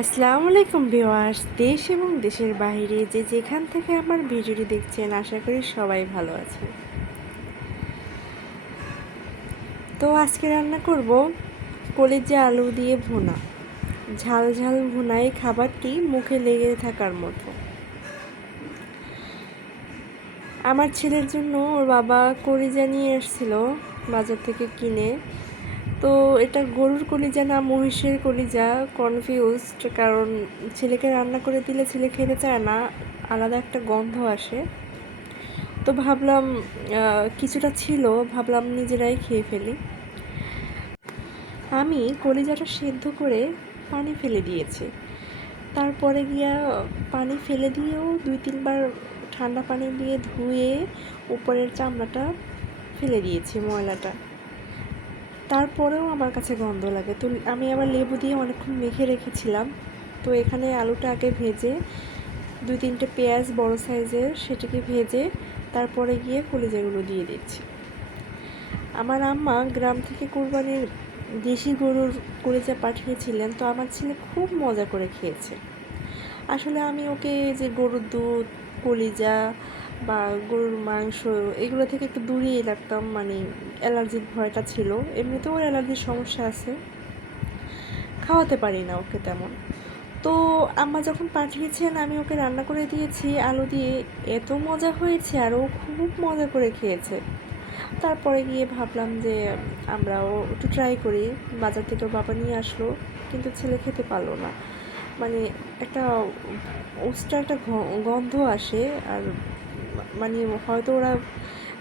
আসসালামু আলাইকুম ভিউয়ার্স, দেশ এবং দেশের বাইরে যে যেখান থেকে আমার ভিডিওটি দেখছেন, আশা করি সবাই ভালো আছেন। তো আজকে রান্না করব কলিজা আলু দিয়ে ভুনা। ঝাল ঝাল ভুনা, এই খাবারটি মুখে লেগে থাকার মতো। আমার ছেলের জন্য ওর বাবা কলিজা নিয়ে এসেছিল বাজার থেকে কিনে। তো এটা গরুর কলিজা না মহিষের কলিজা, কনফিউজড, কারণ ছেলেকে রান্না করে দিলে ছেলে খেতে চায় না, আলাদা একটা গন্ধ আসে। তো ভাবলাম কিছুটা ছিল, ভাবলাম নিজেরাই খেয়ে ফেলি। আমি কলিজাটা সেদ্ধ করে পানি ফেলে দিয়েছি। তারপরে গিয়া পানি ফেলে দিয়েও 2-3 বার ঠান্ডা পানি দিয়ে ধুয়ে উপরের চামড়াটা ফেলে দিয়েছি, ময়লাটা। তারপরেও আমার কাছে গন্ধ লাগে, তো আমি আবার লেবু দিয়ে অনেকক্ষণ মেখে রেখেছিলাম। তো এখানে আলুটা আগে ভেজে 2-3টে পেঁয়াজ বড় সাইজের সেটিকে ভেজে তারপরে গিয়ে কলিজাগুলো দিয়ে দিচ্ছি। আমার আম্মা গ্রাম থেকে কুরবানির দেশি গরুর কলিজা পাঠিয়েছিলেন, তো আমার ছেলে খুব মজা করে খেয়েছে। আসলে আমি ওকে যে গরুর দুধ, কলিজা বা গরুর মাংস এগুলো থেকে একটু দূরেই রাখতাম, মানে অ্যালার্জির ভয়টা ছিল। এমনিতেও ওর অ্যালার্জির সমস্যা আছে, খাওয়াতে পারি না ওকে তেমন। তো আম্মা যখন পাঠিয়েছেন আমি ওকে রান্না করে দিয়েছি আলু দিয়ে, এত মজা হয়েছে আর ও খুব মজা করে খেয়েছে। তারপরে গিয়ে ভাবলাম যে আমরাও একটু ট্রাই করি। বাজার থেকে ওর বাবা নিয়ে আসলো, কিন্তু ছেলে খেতে পারলো না। মানে একটা ওস্টার একটা গন্ধ আসে, আর মানে হয়তো ওরা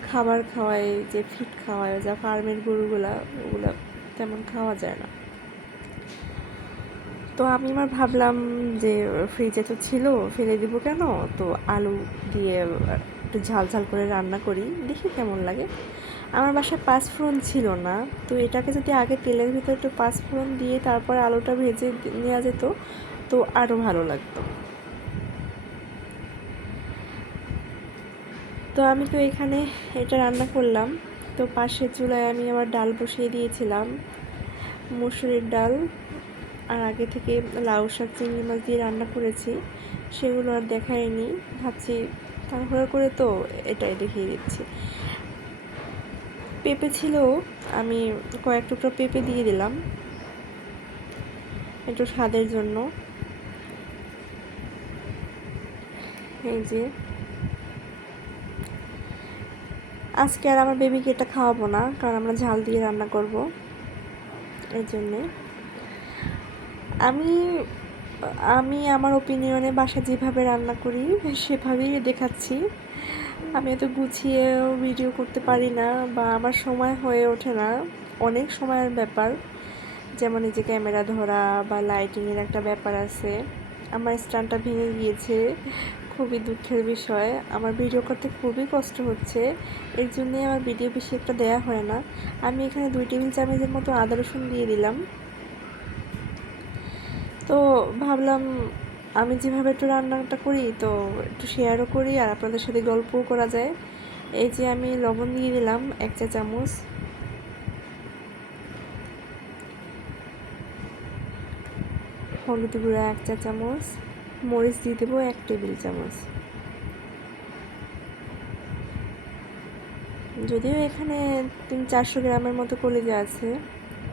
খাবার খাওয়ায় যে ফিট খাওয়ায়, যা ফার্মের গরুগুলা, ওগুলা তেমন খাওয়া যায় না। তো আমি আমার ভাবলাম যে ফ্রিজে তো ছিল, ফেলে দিব কেন, তো আলু দিয়ে একটু ঝাল ঝাল করে রান্না করি, দেখি কেমন লাগে। আমার বাসায় পাঁচফোড়ন ছিল না, তো এটাকে যদি আগে তেলের ভিতরে একটু পাঁচফোড়ন দিয়ে তারপর আলুটা ভেজে নেওয়া যেত, তো আরও ভালো লাগতো। তো আমি তো এখানে এটা রান্না করলাম। তো পাশের চুলায় আমি আবার ডাল বসিয়ে দিয়েছিলাম, মুসুরির ডাল। আর আগে থেকে লাউ শাক, চিংড়ি মাছ দিয়ে রান্না করেছি, সেগুলো আর দেখাইনি। ভাবছি তাড়াহুড়ো করে তো এটাই দেখিয়ে দিচ্ছি। পেঁপে ছিল, আমি কয়েক টুকরো পেঁপে দিয়ে দিলাম একটু স্বাদের জন্য। এই যে আজকে আর আমার বেবিকে এটা খাওয়াবো না, কারণ আমরা ঝাল দিয়ে রান্না করব, এই জন্যে। আমি আমি আমার ওপিনিয়নে বাসা যেভাবে রান্না করি সেভাবেই দেখাচ্ছি। আমি এত গুছিয়েও ভিডিও করতে পারি না, বা আমার সময় হয়ে ওঠে না, অনেক সময়ের ব্যাপার। যেমন এই যে ক্যামেরা ধরা বা লাইটিংয়ের একটা ব্যাপার আছে। আমার স্ট্যান্ডটা ভেঙে গিয়েছে, খুবই দুঃখের বিষয়। আমার ভিডিও করতে খুবই কষ্ট হচ্ছে, এর জন্যে আমার ভিডিও বেশি একটা দেয়া হয় না। আমি এখানে 2 টেবিল চামচের মতো আদা রসুন দিয়ে দিলাম। তো ভাবলাম আমি যেভাবে একটু রান্নাটা করি তো একটু শেয়ারও করি, আর আপনাদের সাথে গল্পও করা যায়। এই যে আমি লবণ দিয়ে দিলাম 1 চা চামচ, হলুদ গুঁড়া 1 চা চামচ, মরিচ দিয়ে দেবো 1 টেবিল চামচ। যদিও এখানে 300-400 গ্রামের মতো কলিজা আছে,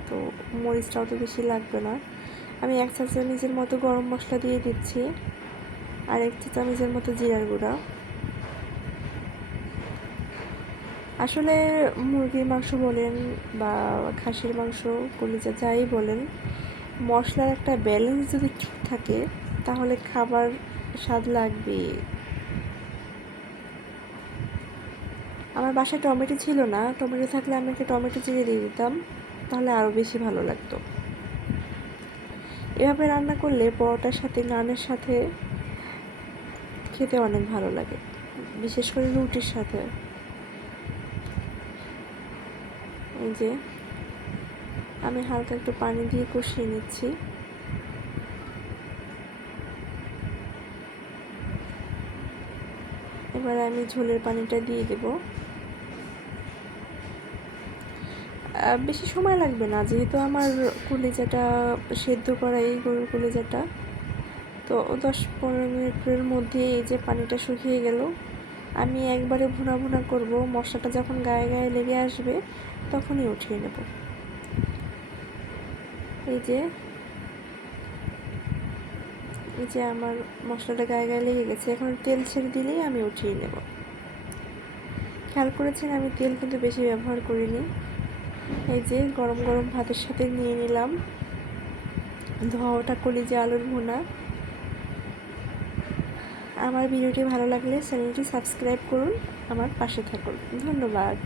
তো মরিচটাও তো বেশি লাগবে না। আমি 1 চা চামচের মতো গরম মশলা দিয়ে দিচ্ছি, আর 1 চা চামচের মতো জিরার গুঁড়া। আসলে মুরগির মাংস বলেন বা খাসির মাংস, কলিজা যাই বলেন, মশলার একটা ব্যালেন্স যদি ঠিক থাকে তাহলে খাবার স্বাদ লাগবে। আমার বাসায় টমেটো ছিল না, টমেটো থাকলে আমি একটা টমেটো চিড়ে দিয়ে দিতাম, তাহলে আরও বেশি ভালো লাগতো। এভাবে রান্না করলে পরোটার সাথে, নানের সাথে খেতে অনেক ভালো লাগে, বিশেষ করে রুটির সাথে। এই যে আমি হালকা একটু পানি দিয়ে কষিয়ে নিচ্ছি। এবার আমি ঝোলের পানিটা দিয়ে দেব। বেশি সময় লাগবে না, যেহেতু আমার কলিজাটা সেদ্ধ করা, এই গরুর কলিজাটা তো 10-15 মিনিটের মধ্যে এই যে পানিটা শুকিয়ে গেল। আমি একবারে ভুনা ভুনা করব, মশলাটা যখন গায়ে গায়ে লেগে আসবে তখনই উঠিয়ে নেব। এই যে আমার মশলাটা গায়ে গায়ে লেগে গেছে, এখন তেল ছেড়ে দিলেই আমি উঠিয়ে নেব। খেয়াল করেছেন আমি তেল কিন্তু বেশি ব্যবহার করিনি। এই যে গরম গরম ভাতের সাথে নিয়ে নিলাম ধোয়া কলিজা আলুর ভুনা। আমার ভিডিওটি ভালো লাগলে চ্যানেলটি সাবস্ক্রাইব করুন, আমার পাশে থাকুন। ধন্যবাদ।